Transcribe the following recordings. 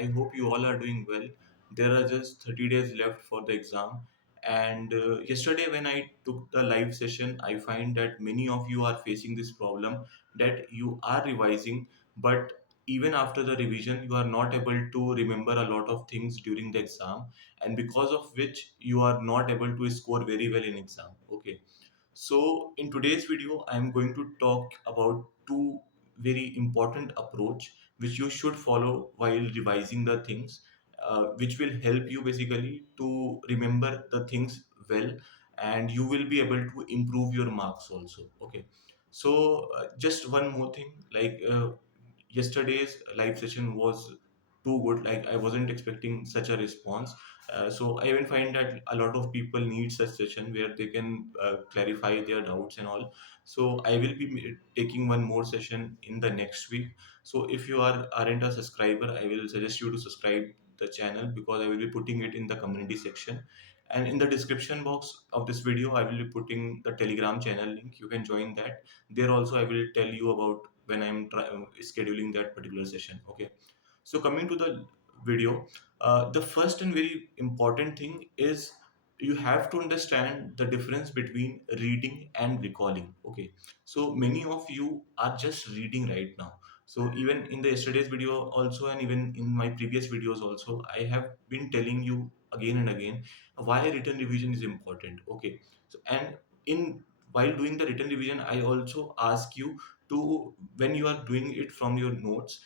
I hope you all are doing well. There are just 30 days left for the exam. And yesterday, when I took the live session, I find that many of you are facing this problem that you are revising, but even after the revision, you are not able to remember a lot of things during the exam, and because of which you are not able to score very well in exam. Okay, so in today's video, I'm going to talk about two very important approach which you should follow while revising the things, which will help you basically to remember the things well, and you will be able to improve your marks also. Okay, so just one more thing, like yesterday's live session was too good. Like I wasn't expecting such a response, so I even find that a lot of people need such session where they can clarify their doubts and all. So I will be taking one more session in the next week. So if you aren't a subscriber, I will suggest you to subscribe the channel, because I will be putting it in the community section. And in the description box of this video, I will be putting the Telegram channel link. You can join that. There also, I will tell you about when I'm scheduling that particular session. Okay. So coming to the video, the first and very important thing is you have to understand the difference between reading and recalling. Okay, so many of you are just reading right now. So even in the yesterday's video also, and even in my previous videos also, I have been telling you again and again why written revision is important. Okay, so and in while doing the written revision, I also ask you to, when you are doing it from your notes,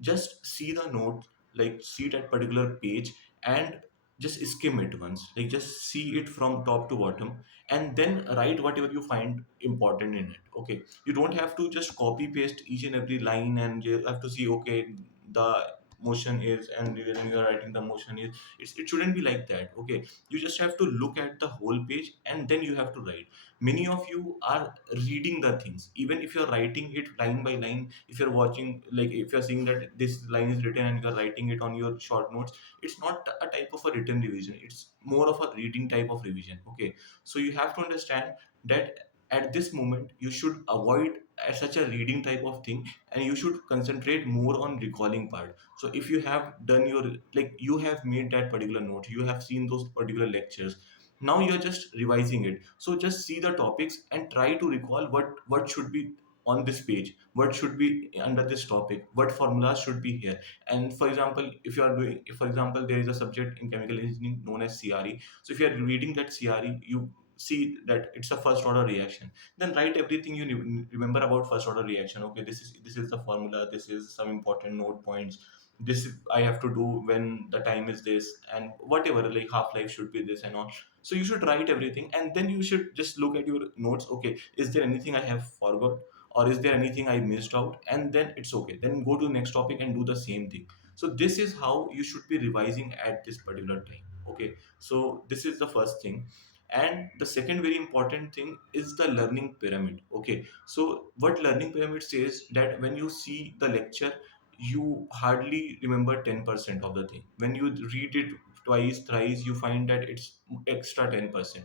just see the note, like see that particular page, and just skim it once, like just see it from top to bottom, and then write whatever you find important in it. Okay, you don't have to just copy paste each and every line, and you have to see, okay, the motion is, and when you are writing the motion is, it shouldn't be like that. Okay, you just have to look at the whole page and then you have to write. Many of you are reading the things even if you're writing it line by line. If you're watching, like if you're seeing that this line is written and you're writing it on your short notes, it's not a type of a written revision, it's more of a reading type of revision. Okay, so you have to understand that at this moment you should avoid such a reading type of thing, and you should concentrate more on recalling part. So if you have done your, like you have made that particular note, you have seen those particular lectures, now you're just revising it. So just see the topics and try to recall what should be on this page, what should be under this topic, what formulas should be here. And for example, if you are doing, if for example there is a subject in chemical engineering known as CRE, so if you are reading that CRE, you see that it's a first order reaction, then write everything you remember about first order reaction. Okay, this is the formula, this is some important note points, this I have to do when the time is this, and whatever, like half life should be this and all. So you should write everything, and then you should just look at your notes. Okay, is there anything I have forgot, or is there anything I missed out? And then it's okay, then go to the next topic and do the same thing. So this is how you should be revising at this particular time. Okay, so this is the first thing. And the second very important thing is the learning pyramid. Okay, so what learning pyramid says, that when you see the lecture, you hardly remember 10% of the thing. When you read it twice thrice, you find that it's extra 10%.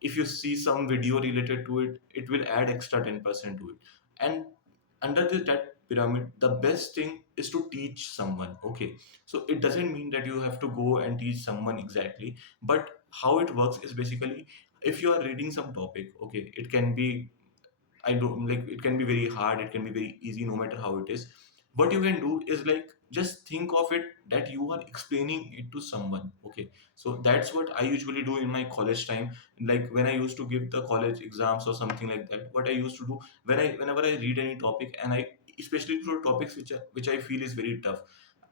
If you see some video related to it, it will add extra 10% to it. And under that pyramid, the best thing is to teach someone. Okay, so it doesn't mean that you have to go and teach someone exactly, but how it works is basically, if you are reading some topic, okay, it can be, I don't like, it can be very hard, it can be very easy, no matter how it is. What you can do is, like, just think of it that you are explaining it to someone. Okay, so that's what I usually do in my college time. Like when I used to give the college exams or something like that, what I used to do, whenever I read any topic, and I, especially for topics which I feel is very tough,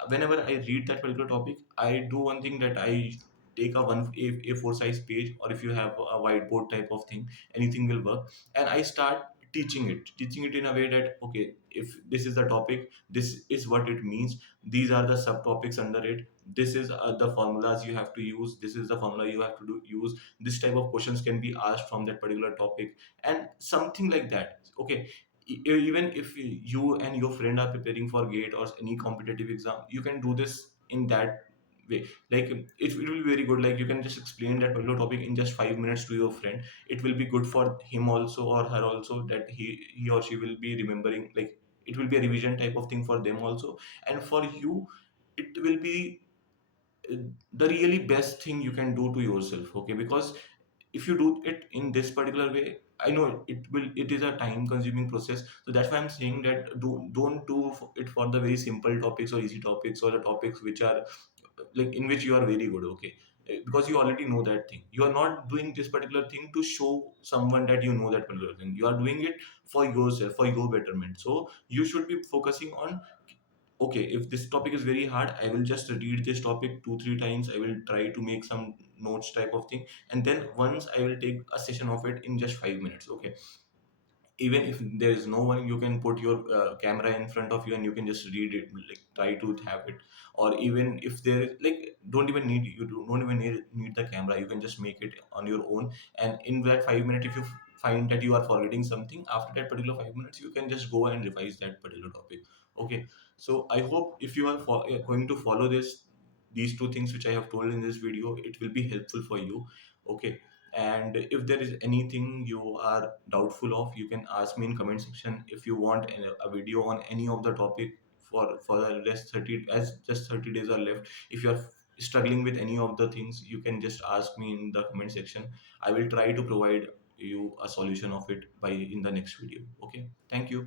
whenever I read that particular topic, I do one thing, that I take a A4 size page, or if you have a whiteboard type of thing, anything will work, and I start teaching it in a way that, okay, if this is the topic, this is what it means, these are the subtopics under it, this is the formulas you have to use, this is the formula you have to use, this type of questions can be asked from that particular topic, and something like that. Okay, even if you and your friend are preparing for GATE or any competitive exam, you can do this in that way. Like it will be very good, like you can just explain that particular topic in just 5 minutes to your friend. It will be good for him also, or her also, that he or she will be remembering, like it will be a revision type of thing for them also. And for you, it will be uh, the really best thing you can do to yourself. Okay, because if you do it in this particular way, I know it is a time consuming process. So that's why I'm saying that don't do it for the very simple topics or easy topics or the topics which are like in which you are very good. Okay. Because you already know that thing, you are not doing this particular thing to show someone that you know that particular thing, you are doing it for yourself, for your betterment. So you should be focusing on, okay, if this topic is very hard, I will just read this topic 2 3 times, I will try to make some notes type of thing, and then once I will take a session of it in just 5 minutes. Okay. Even if there is no one, you can put your camera in front of you and you can just read it, like try to have it. Or even if there is like, don't even need the camera, you can just make it on your own. And in that 5 minutes, if you find that you are forgetting something, after that particular 5 minutes, you can just go and revise that particular topic. Okay. So I hope if you are going to follow these two things which I have told in this video, it will be helpful for you. Okay. And if there is anything you are doubtful of, you can ask me in comment section. If you want a video on any of the topic for the rest 30, as just 30 days are left, if you are struggling with any of the things, you can just ask me in the comment section. I will try to provide you a solution of it by in the next video. Okay, thank you.